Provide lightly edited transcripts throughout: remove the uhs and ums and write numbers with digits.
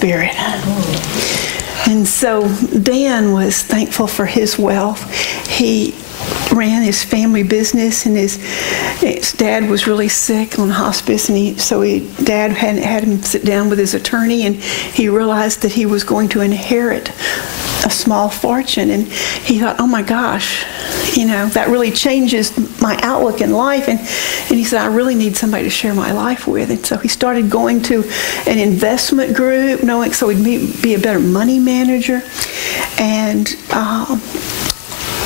Spirit. And so Dan was thankful for his wealth. He ran his family business, and his dad was really sick on hospice, and Dad had him sit down with his attorney, and he realized that he was going to inherit a small fortune, and he thought, oh my gosh, that really changes my outlook in life, and he said, I really need somebody to share my life with. And so he started going to an investment group, so he'd be a better money manager. And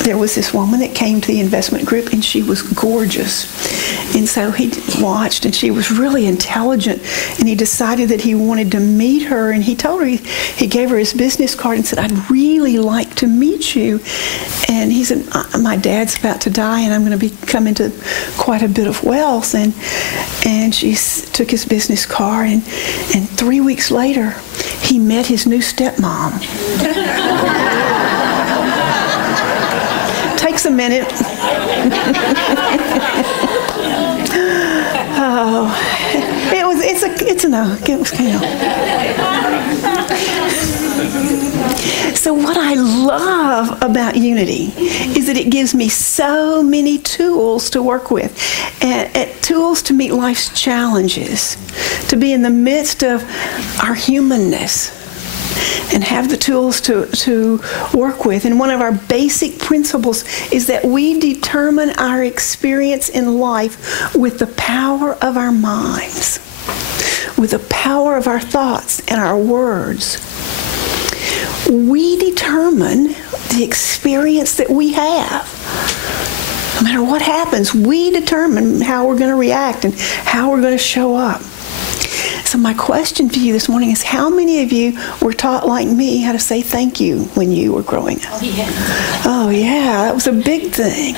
there was this woman that came to the investment group, and she was gorgeous. And so he watched, and she was really intelligent, and he decided that he wanted to meet her, and he told her, he gave her his business card and said, I'd really like to meet you. And he said, my dad's about to die, and I'm going to come into quite a bit of wealth. And she took his business card, and 3 weeks later, he met his new stepmom. Takes a minute. It's a no. So what I love about Unity is that it gives me so many tools to work with, and tools to meet life's challenges, to be in the midst of our humanness, and have the tools to work with. And one of our basic principles is that we determine our experience in life with the power of our minds, with the power of our thoughts and our words. We determine the experience that we have. No matter what happens, we determine how we're going to react and how we're going to show up. So my question for you this morning is, how many of you were taught, like me, how to say thank you when you were growing up? Oh, yeah, that was a big thing.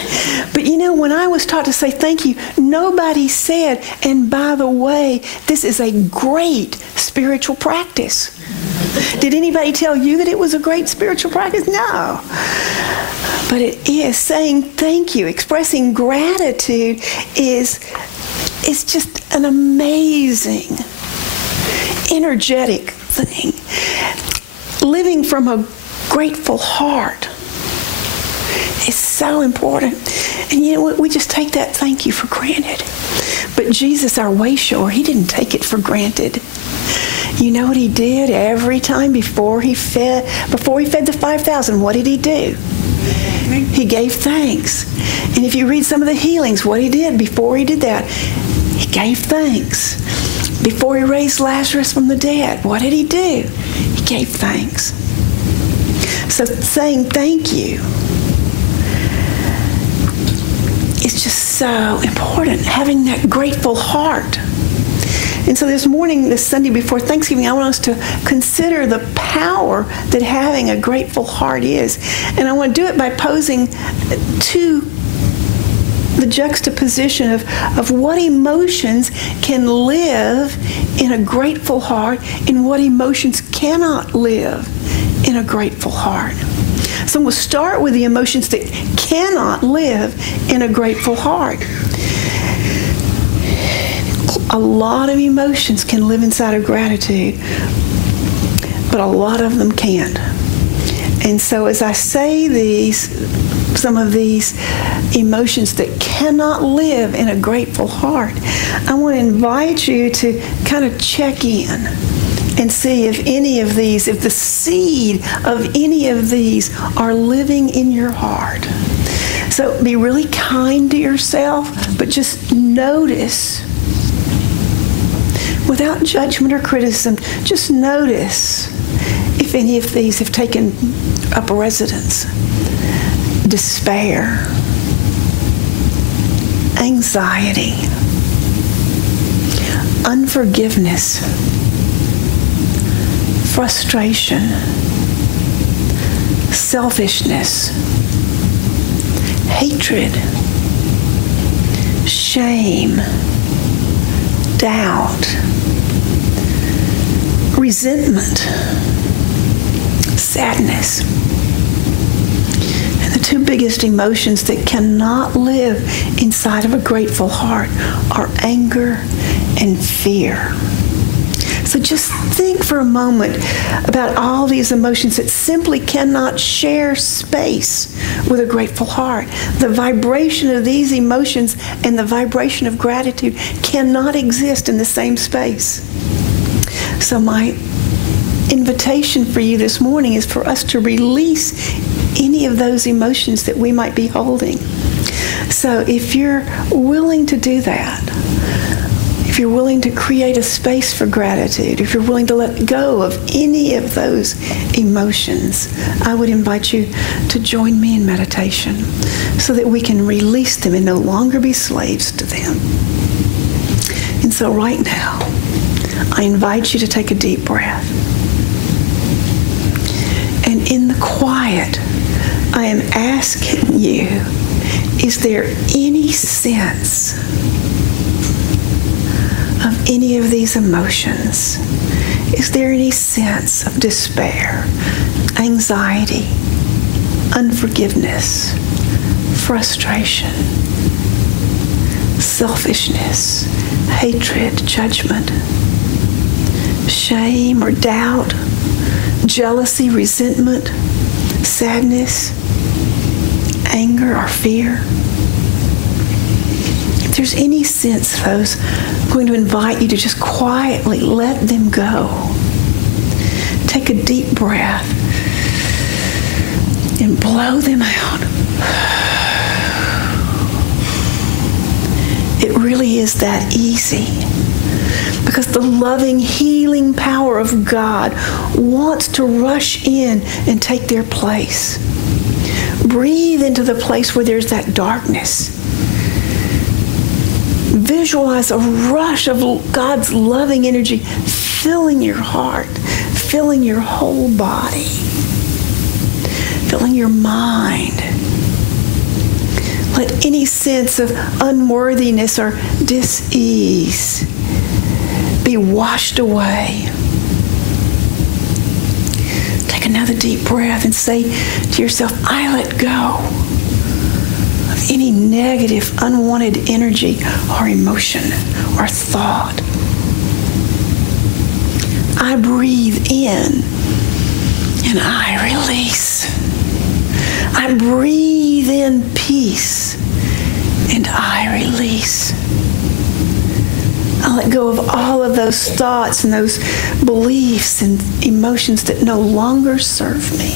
But when I was taught to say thank you, nobody said, and by the way, this is a great spiritual practice. Did anybody tell you that it was a great spiritual practice? No. But it is. Saying thank you, expressing gratitude is just an amazing, energetic thing. Living from a grateful heart is so important. And we just take that thank you for granted. But Jesus, our way shower, he didn't take it for granted. You know what he did every time before he fed the 5,000? What did he do? He gave thanks. And if you read some of the healings, what he did before he did that, he gave thanks. Before he raised Lazarus from the dead, what did he do? He gave thanks. So saying thank you is just so important, having that grateful heart. And so this morning, this Sunday before Thanksgiving, I want us to consider the power that having a grateful heart is. And I want to do it by posing the juxtaposition of what emotions can live in a grateful heart and what emotions cannot live in a grateful heart. So we'll start with the emotions that cannot live in a grateful heart. A lot of emotions can live inside of gratitude, but a lot of them can't. And so as I say some of these emotions that cannot live in a grateful heart, I want to invite you to kind of check in and see if any of these, if the seed of any of these are living in your heart. So be really kind to yourself, but just notice, without judgment or criticism, just notice if any of these have taken up residence. Despair, anxiety, unforgiveness, frustration, selfishness, hatred, shame, doubt, resentment, sadness. And the two biggest emotions that cannot live inside of a grateful heart are anger and fear. So just think for a moment about all these emotions that simply cannot share space with a grateful heart. The vibration of these emotions and the vibration of gratitude cannot exist in the same space. So my invitation for you this morning is for us to release any of those emotions that we might be holding. So if you're willing to do that, if you're willing to create a space for gratitude, if you're willing to let go of any of those emotions, I would invite you to join me in meditation so that we can release them and no longer be slaves to them. And so right now, I invite you to take a deep breath. And in the quiet, I am asking you, is there any sense of any of these emotions? Is there any sense of despair, anxiety, unforgiveness, frustration, selfishness, hatred, judgment, shame or doubt, jealousy, resentment, sadness, anger or fear? If there's any sense of those, I'm going to invite you to just quietly let them go. Take a deep breath and blow them out. It really is that easy, because the loving, healing power of God wants to rush in and take their place. Breathe into the place where there's that darkness. Visualize a rush of God's loving energy filling your heart, filling your whole body, filling your mind. Let any sense of unworthiness or dis-ease be washed away. Take another deep breath and say to yourself, I let go of any negative, unwanted energy or emotion or thought. I breathe in and I release. I breathe in peace and I release. I let go of all of those thoughts and those beliefs and emotions that no longer serve me.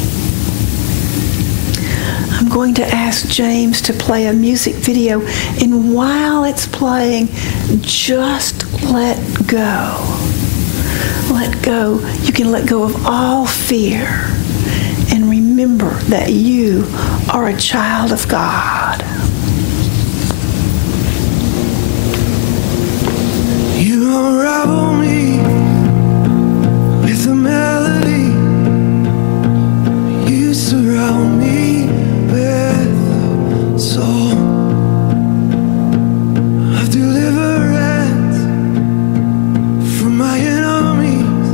I'm going to ask James to play a music video, and while it's playing, just let go. Let go. You can let go of all fear and remember that you are a child of God. You unravel me with a melody. You surround me with a song of deliverance from my enemies,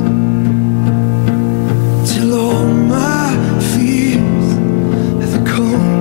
till all my fears have come.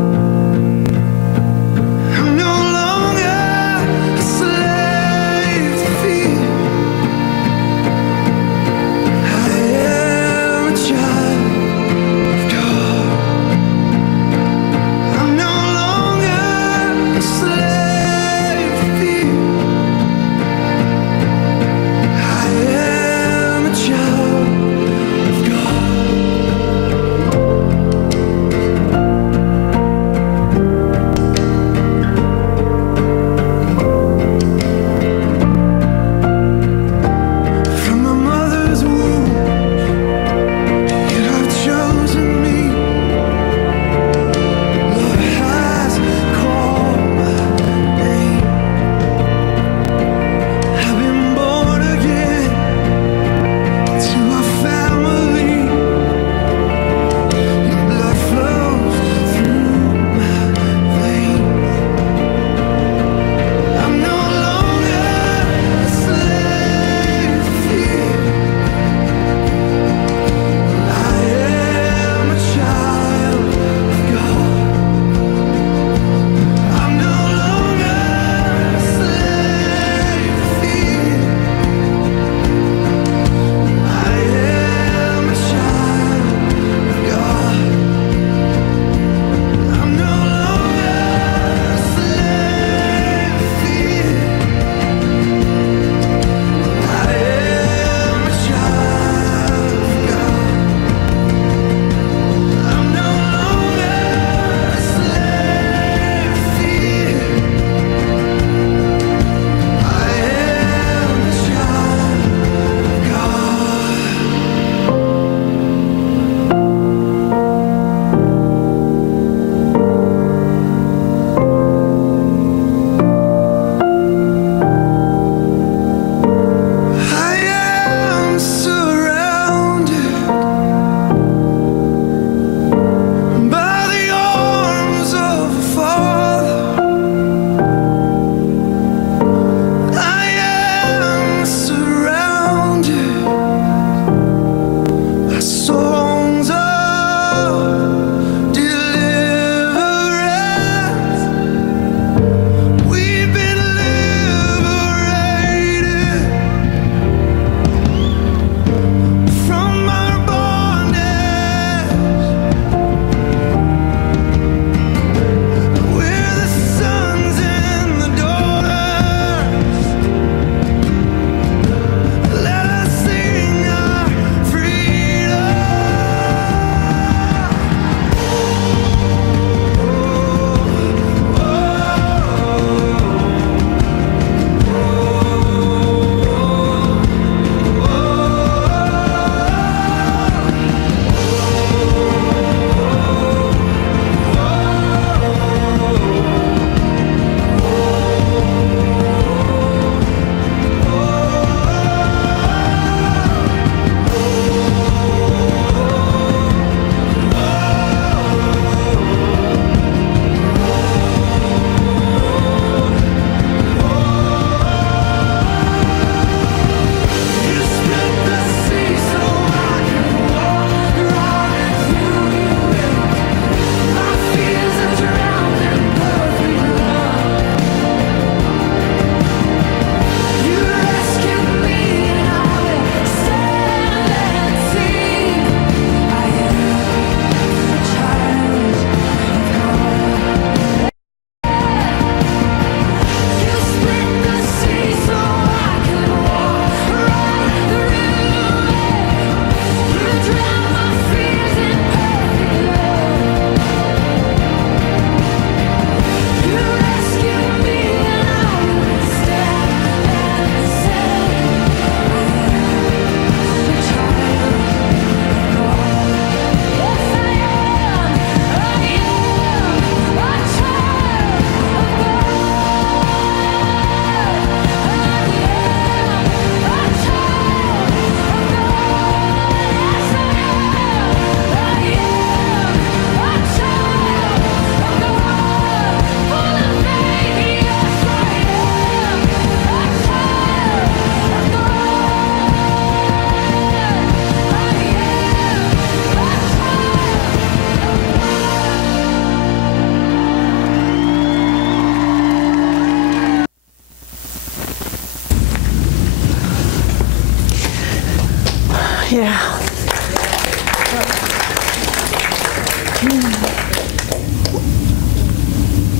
Yeah.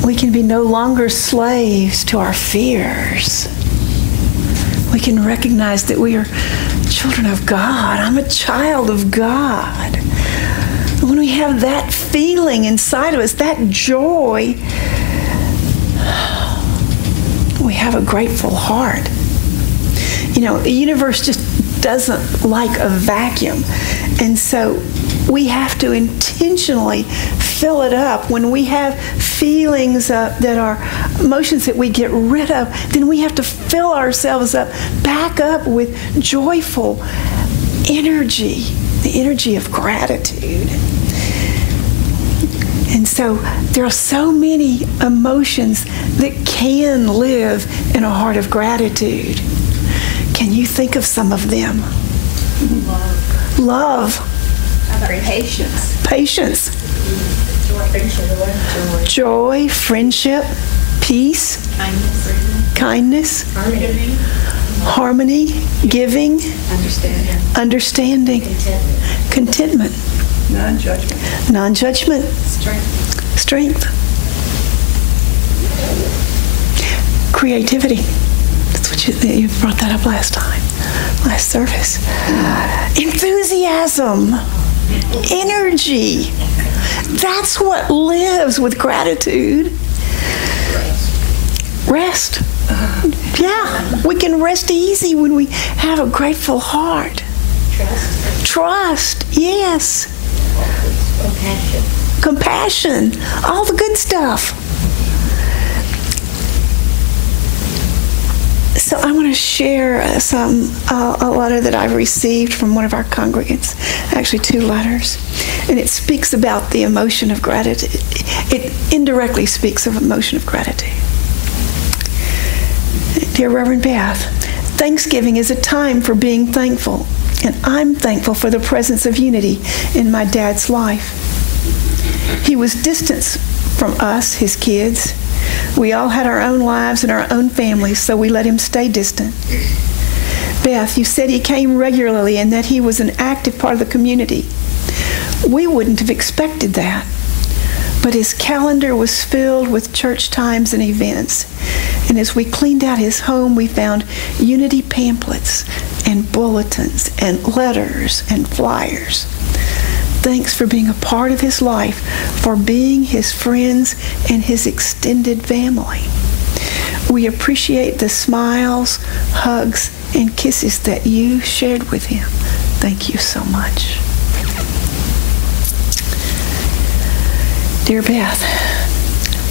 We can be no longer slaves to our fears. We can recognize that we are children of God. I'm a child of God. When we have that feeling inside of us, that joy, we have a grateful heart. You know, the universe just doesn't like a vacuum. And so we have to intentionally fill it up. When we have feelings that are emotions that we get rid of, then we have to fill ourselves back up with joyful energy, the energy of gratitude. And so there are so many emotions that can live in a heart of gratitude. Can you think of some of them? Love. Patience. Patience. Joy, friendship, peace, kindness, harmony, giving, understanding, contentment, non-judgment, strength, creativity. That's what you brought that up last service. Enthusiasm, energy. That's what lives with gratitude. Rest. Yeah, we can rest easy when we have a grateful heart. Trust. Yes. Compassion. All the good stuff. So I want to share a letter that I've received from one of our congregants, actually 2 letters, and it speaks about the emotion of gratitude. It indirectly speaks of emotion of gratitude. Dear Reverend Beth, Thanksgiving is a time for being thankful, and I'm thankful for the presence of unity in my dad's life. He was distant from us, his kids. We all had our own lives and our own families, so we let him stay distant. Beth, you said he came regularly and that he was an active part of the community. We wouldn't have expected that, but his calendar was filled with church times and events. And as we cleaned out his home, we found unity pamphlets and bulletins and letters and flyers. Thanks for being a part of his life, for being his friends and his extended family. We appreciate the smiles, hugs, and kisses that you shared with him. Thank you so much. Dear Beth,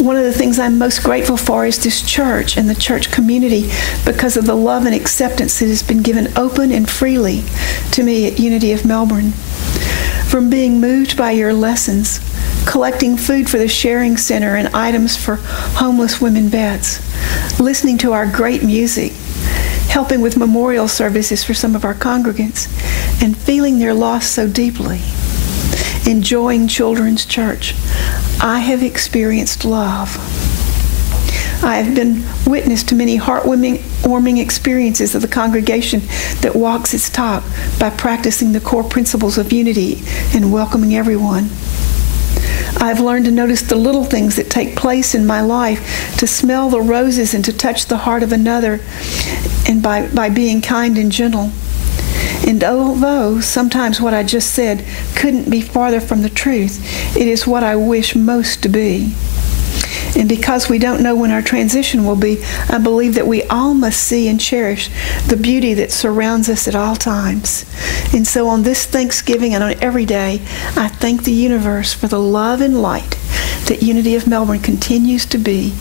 one of the things I'm most grateful for is this church and the church community because of the love and acceptance that has been given open and freely to me at Unity of Melbourne. From being moved by your lessons, collecting food for the sharing center and items for homeless women vets, listening to our great music, helping with memorial services for some of our congregants, and feeling their loss so deeply, enjoying children's church, I have experienced love. I have been witness to many heartwarming experiences of the congregation that walks its talk by practicing the core principles of unity and welcoming everyone. I've learned to notice the little things that take place in my life, to smell the roses and to touch the heart of another, and by being kind and gentle. And although sometimes what I just said couldn't be farther from the truth, it is what I wish most to be. And because we don't know when our transition will be, I believe that we all must see and cherish the beauty that surrounds us at all times. And so on this Thanksgiving and on every day, I thank the universe for the love and light that Unity of Melbourne continues to be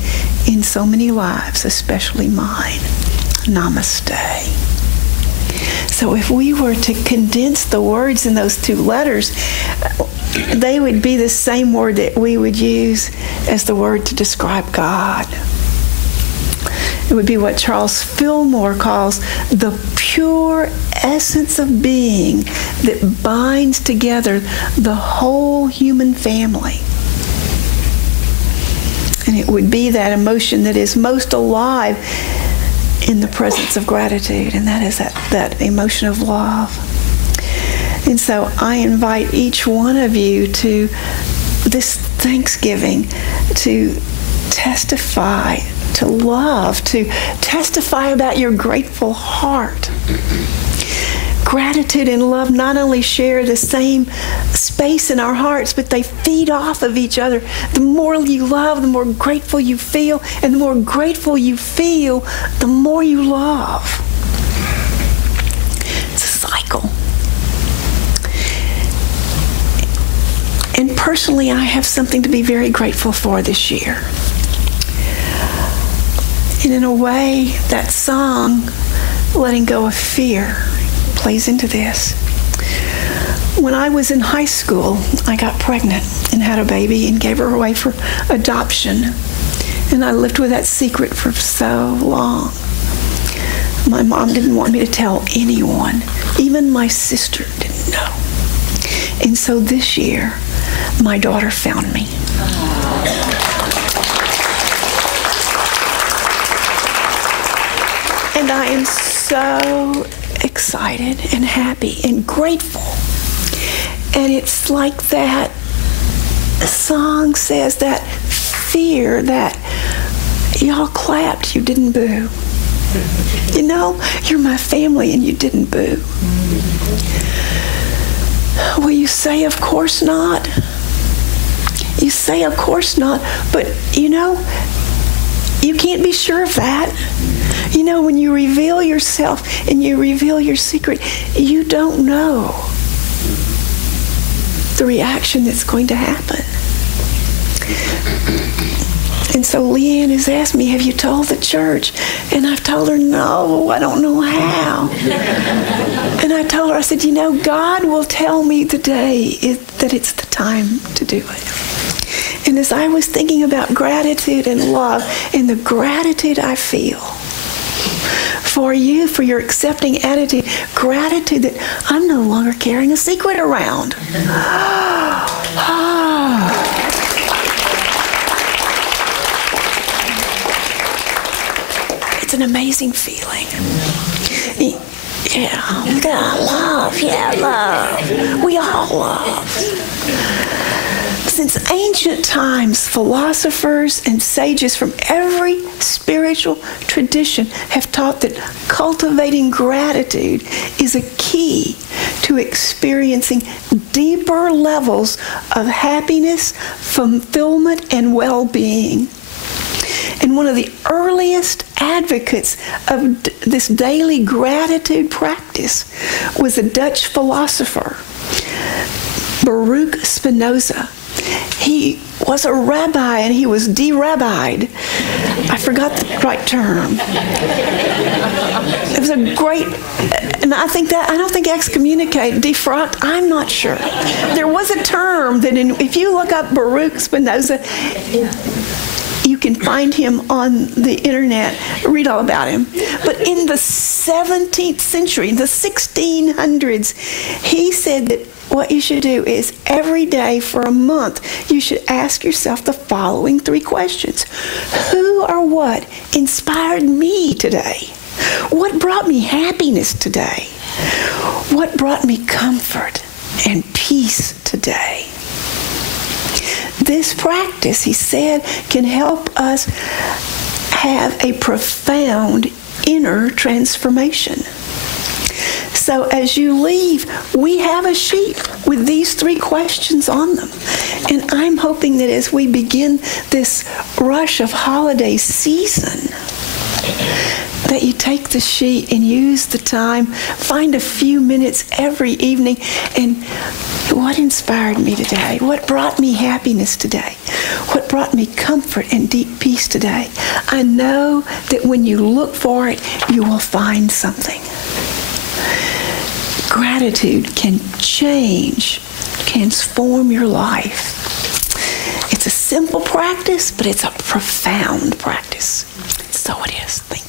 in so many lives, especially mine. Namaste. So if we were to condense the words in those 2 letters, they would be the same word that we would use as the word to describe God. It would be what Charles Fillmore calls the pure essence of being that binds together the whole human family. And it would be that emotion that is most alive in the presence of gratitude, and that is that emotion of love. And so I invite each one of you to this Thanksgiving to testify, to love, to testify about your grateful heart. Gratitude and love not only share the same space in our hearts, but they feed off of each other. The more you love, the more grateful you feel, and the more grateful you feel, the more you love. It's a cycle. And personally, I have something to be very grateful for this year. And in a way, that song, Letting Go of Fear, plays into this. When I was in high school, I got pregnant and had a baby and gave her away for adoption. And I lived with that secret for so long. My mom didn't want me to tell anyone. Even my sister didn't know. And so this year, my daughter found me. And I am so excited and happy and grateful. And it's like that song says, that fear, that y'all clapped, you didn't boo. You know, you're my family and you didn't boo. Well, you say, of course not. You say, of course not. But, you know, you can't be sure of that. You know, when you reveal yourself and you reveal your secret, you don't know the reaction that's going to happen. And so Leanne has asked me, have you told the church? And I've told her, no, I don't know how. And I told her, I said, you know, God will tell me the day that it's the time to do it. And as I was thinking about gratitude and love and the gratitude I feel for you, for your accepting attitude, gratitude that I'm no longer carrying a secret around. It's an amazing feeling. Yeah, love. Yeah, love. We all love. Since ancient times, philosophers and sages from every spiritual tradition have taught that cultivating gratitude is a key to experiencing deeper levels of happiness, fulfillment, and well-being. And one of the earliest advocates of this daily gratitude practice was a Dutch philosopher, Baruch Spinoza. He was a rabbi and he was de-rabbied. I forgot the right term. It was a great, and I don't think excommunicated, defrocked, I'm not sure. There was a term that if you look up Baruch Spinoza, you can find him on the internet, read all about him. But in the 17th century, in the 1600s, he said that what you should do is every day for a month, you should ask yourself the following 3 questions. Who or what inspired me today? What brought me happiness today? What brought me comfort and peace today? This practice, he said, can help us have a profound inner transformation. So as you leave, we have a sheet with these 3 questions on them. And I'm hoping that as we begin this rush of holiday season, that you take the sheet and use the time, find a few minutes every evening, and what inspired me today? What brought me happiness today? What brought me comfort and deep peace today? I know that when you look for it, you will find something. Gratitude can transform your life. It's a simple practice, but it's a profound practice. So it is. Thank you.